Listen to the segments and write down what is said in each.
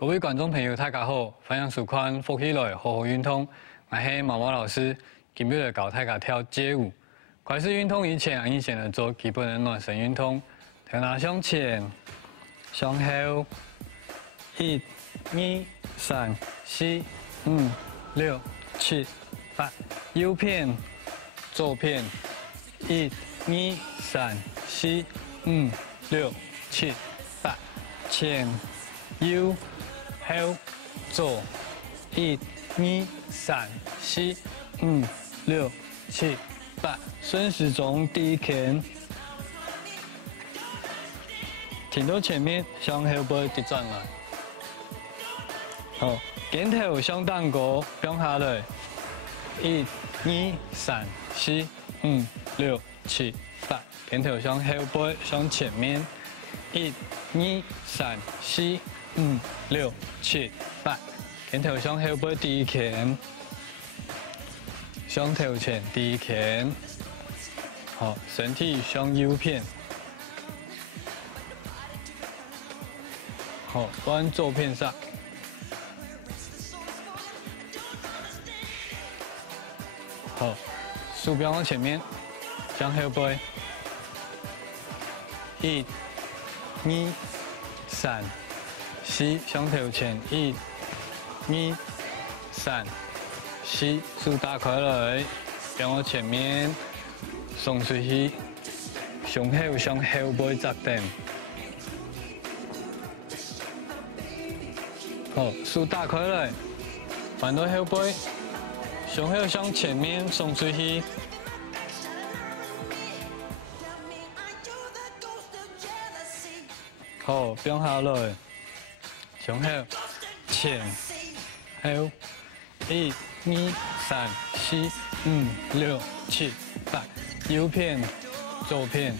各位观众朋友，大家好，欢迎收看福起来好好运动。我是毛毛老师，今日来教大家跳街舞。开始运动以前，我先来做基本的暖身运动。头拿向前，向后，1、2、3、4、5、6、7、8。右片，左片，1、2、3、4、5、6、7、8。前、右、后、左，1、2、3、4、5、6、7、8。顺时钟第一拳，停到前面，向后背直转来。好，肩头向蛋糕放下来。1、2、3、4、5、6、7、8。肩头向后背向前面。1、2、3、4、5、6、7、8。肩头向后背第一拳，向头前第一拳。好，身体向右片。好，往左片上。好，鼠标往前面，向后背。1、2、3、4，向头前。1、2、3、4，手打开来，向我前面，送出去，上后向后背扎定。好，手打开来，翻到后背，上后向前面送出去。好，放下来，上后，前，后，1、2、3、4、5、6、7、8。右片，左片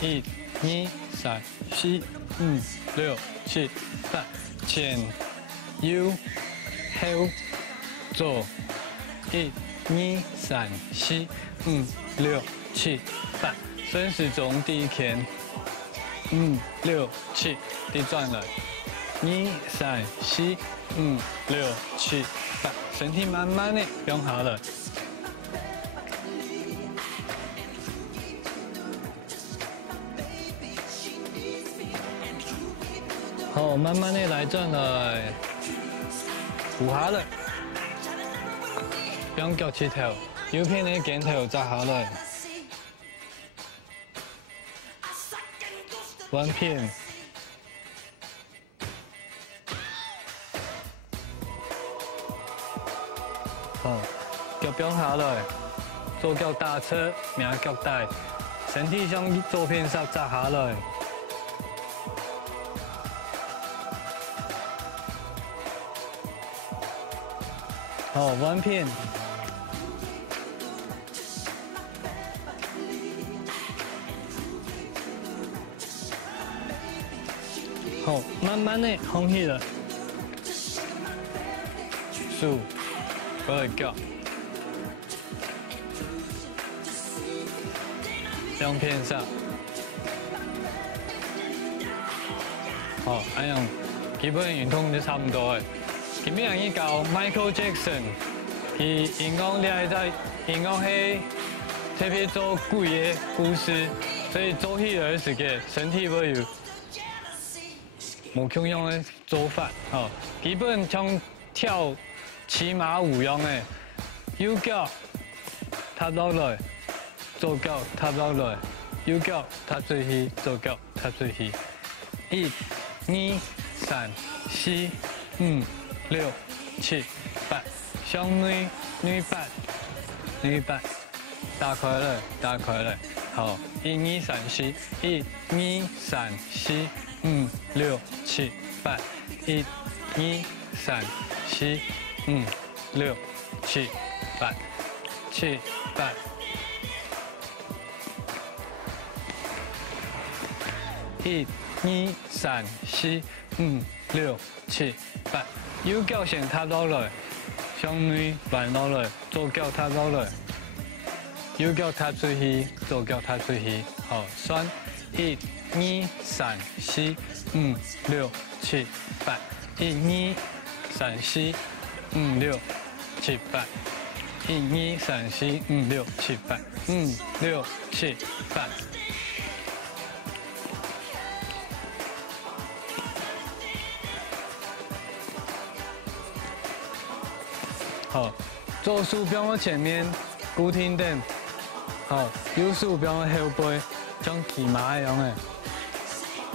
，1、2、3、4、5、6、7、8。前，右，后，左，1、2、3、4、5、6、7、8。顺时钟第一拳，5、6、7，地转来，2、3、4、5、6、7、8。身体慢慢的放下来。好，慢慢的来转来，扶下来，用脚趾头，右片的肩头扎下来，弯片，好，脚放下来，左脚打侧，右脚带，身体向左片上扎下来。好，弯片，好，慢慢的放起来，手，过来脚，两片上，好，这样基本运动就差不多了。今日人去教 Michael Jackson， 因讲你在因讲迄特别做贵的故事，所以做起来时个身体要有无同样的做法。吼，基本像跳骑马舞样的，右脚踏落来，左脚踏落来，右脚踏出去，左脚踏出去。1、2、3、4、5、6、7、8，向内八，打开来，打开来，好，1、2、3、4，1、2、3、4、5、6、7、8，1、2、3、4、5、6、7、8，7、8。1、2、3、4、5、6、7、8。右脚先踏落来，向内弯落来，左脚踏落来，右脚踏出去，左脚踏出去。好，算1、2、3、4、5、6、7、8。1、2、3、4、5、6、7、8。1、2、3、4、5、6、7、8。6、7、8。好，左手放我前面，固定点。好，右手放我后背，像骑马一样的。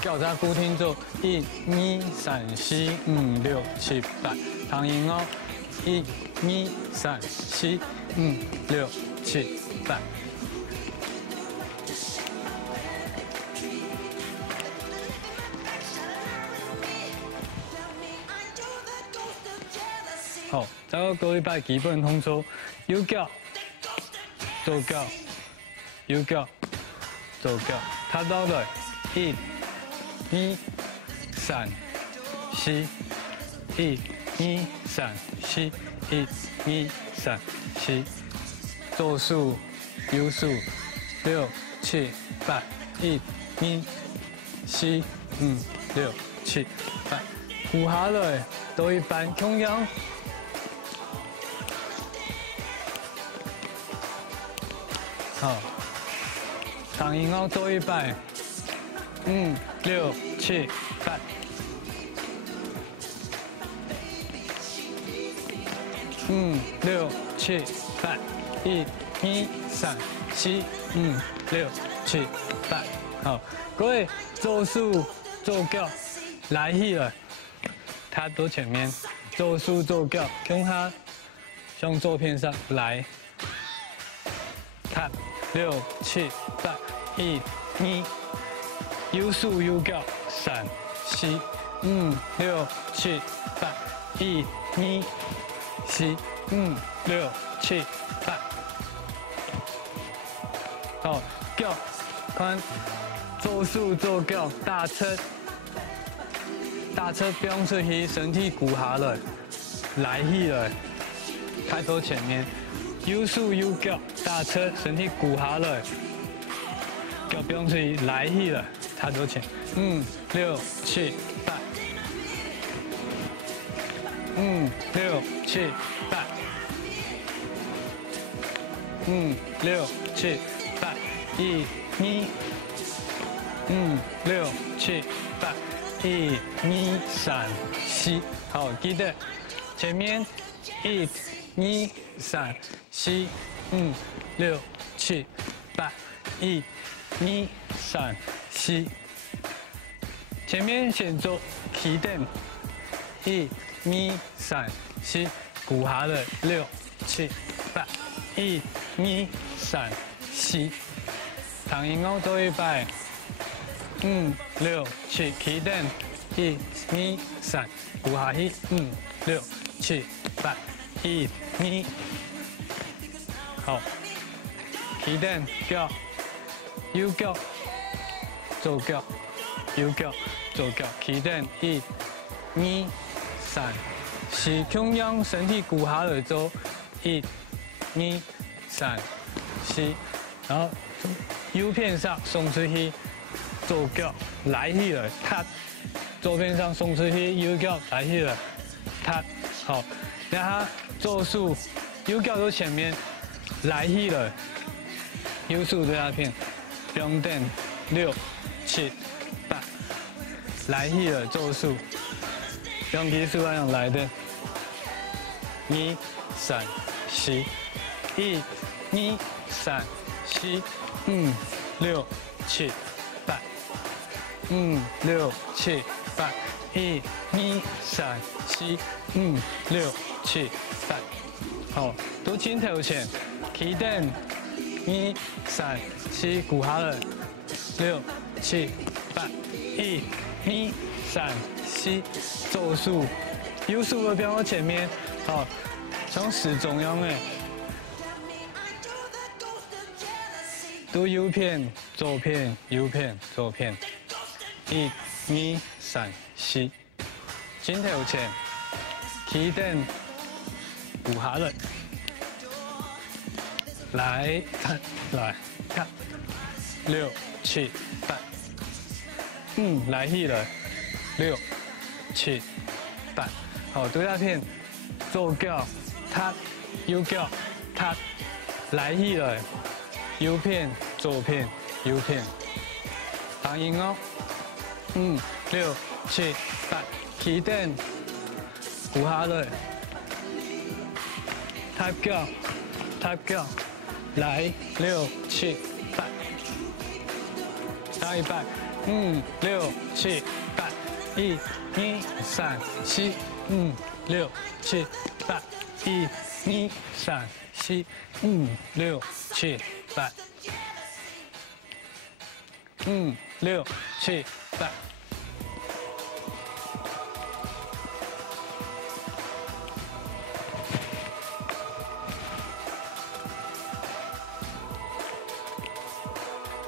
脚踭固定住，1、2、3、4、5、6、7、8。长音哦，1、2、3、4、5、6、7、8。好，再过一摆基本动作，右脚、左脚、右脚、左脚，踏到来，1、2、3、4、1、2、3、4、1、2、3、4，左手、右手，6、7、8， 1、2、4、5、6、7、8，扶下来，到一半同样。好，长音后做一摆，5、6、7、8。5、6、7、8。1、2、3、4、5、6、7、8。好，各位左手左脚来起来，踏到前面，左手左脚向下，向左偏上来，踏。6、7、8。1、2，右手右脚3、4、5、6、7、8。1、2、4、5、6、7、8。好，脚看左手左脚打侧，打侧不用出去，身体鼓下来，来起来，开到前面。右手右脚打侧，身体鼓下来，脚不用出去，来起来，踏到前。5、6、7、8。5、6、7、8。5、6、7、8。1、2。5、6、7、8。1、2、3、4。好，记得前面1、2、3、4、5、6、7、8。1、2、3、4。前面先做起点，1、2、3、4，鼓下来6、7、8。1、2、3、4。长音后做一摆，5、6、7，起点，1、2、3，鼓下去，5、6、7、8。1、2。好，起点脚，右脚，左脚，右脚，左脚，起点1、2、3、4，同样身体鼓下来做1、2、3、4，然后右片上松出去，左脚来起来，踏，左片上松出去，右脚来起来，踏，好，然后左手右脚到前面来起来，右手在那边，两点6、7、8，来起来左手，用技术那样来的，2、3、4。1、2、3、4、5、6、7、8。5、6、7、8。1、2、3、4、5、6、7、8。好，都前头前，起点2、3、4，鼓下来6、7、8。1、2、3、4，左手右手的标到前面，好，像时钟一样的。都右片、左片、右片、左片。1、2、3、4。前头前，起点鼓下来，来看，来看，6、7、8。来起来，6、7、8。好，对下片，左脚踏，右脚踏，来起来，右片左片右片，长音哦，5、6、7、8，起点，扶下来，踏脚，来6、7、8，上一半，5、6、7、8，1、2、3、4。5、6、7、8，1、2、3、4、5、6、7、8， 5、6、7、8。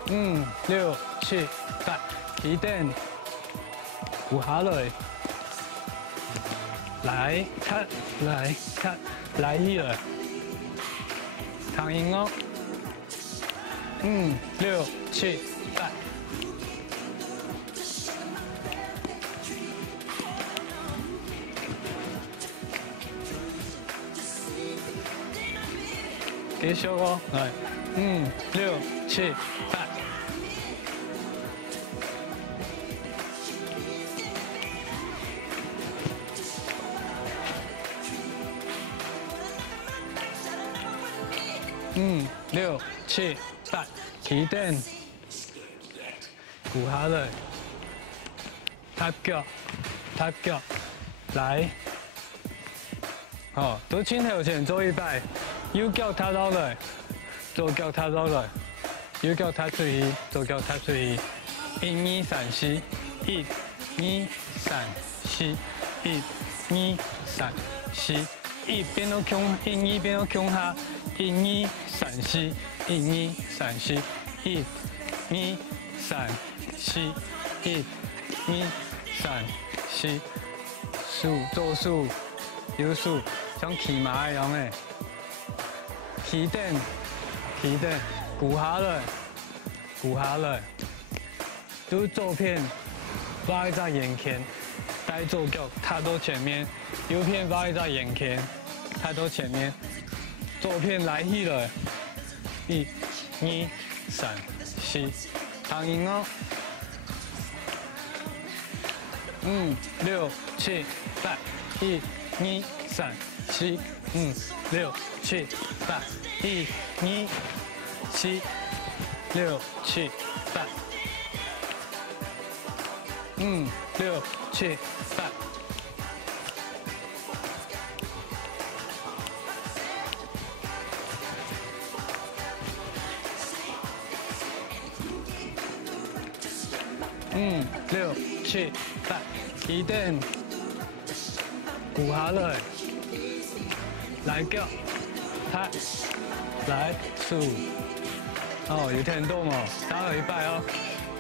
5、6、7、8，起點，扶下來。来看，来起来，长音哦，5、6、7、8，继续哦，来，5、6、7、8。5、6、7、8，起點，扶下來，踏腳，來，好，都前頭前做一擺，右腳踏落來，左腳踏落來，右腳踏出去，左腳踏出去，1、2、3、4，1、2、3、4，1、2、3、4，一邊都強，一邊都強下。1、2、3、4， 1、2、3、4， 1、2、3、4， 1、2、3、4，數左數右數，像騎馬一樣誒。起點，扶下來，就左片畫在眼前，帶左腳踏到前面，右片畫在眼前，踏到前面。左片來起來，1、2、3、4，長音哦，5、6、7、8， 1、2、3、4， 5、6、7、8， 1、2、4、6、7、8， 5、6、7、8。5、6、7、8，起點，扶下來，來腳，踏，來數，哦，有聽到冇？打了一擺哦。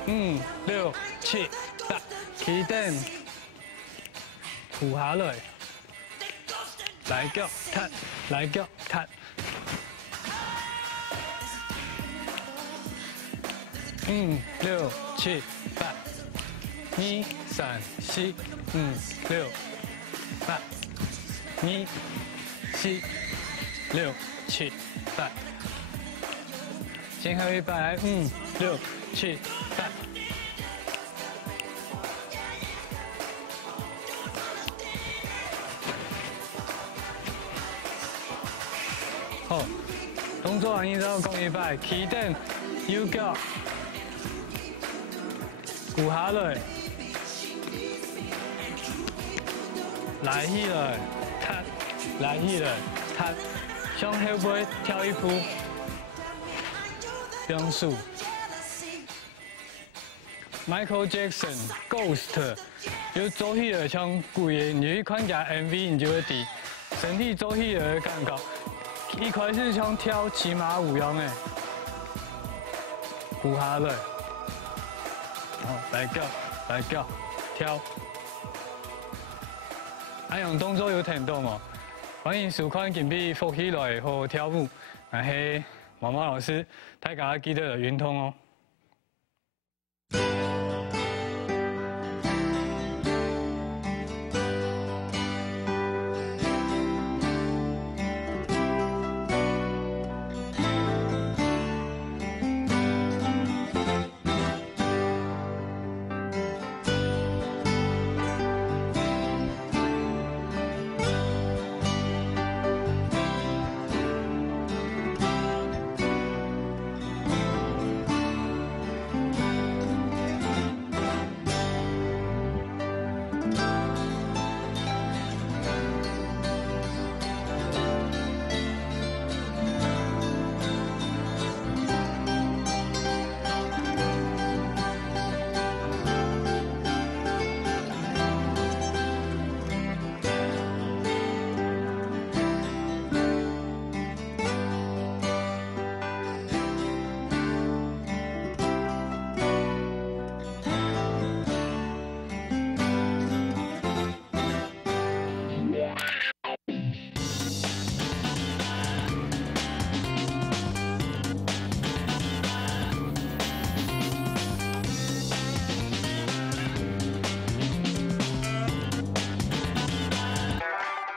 5、6、7、8，起點，扶下來，來腳，踏。5、6、7、8。2、3、4、5、6、8， 2、4、6、7、8，前後一擺5、6、7、8。好，動作完之後講一擺，起點右腳，扶下來。來起來，踏，來起來，踏，向後背跳一步，變數。Michael Jackson Ghost， 有做起來像鬼的，你去看下 MV， 你就會知，身體做起來的感覺，一開始像跳騎馬舞一樣的，扶下來，好，來腳，跳。安樣動作有聽到嗎？歡迎收看今日伏起來和跳舞，我係毛毛老師，大家記得運動哦。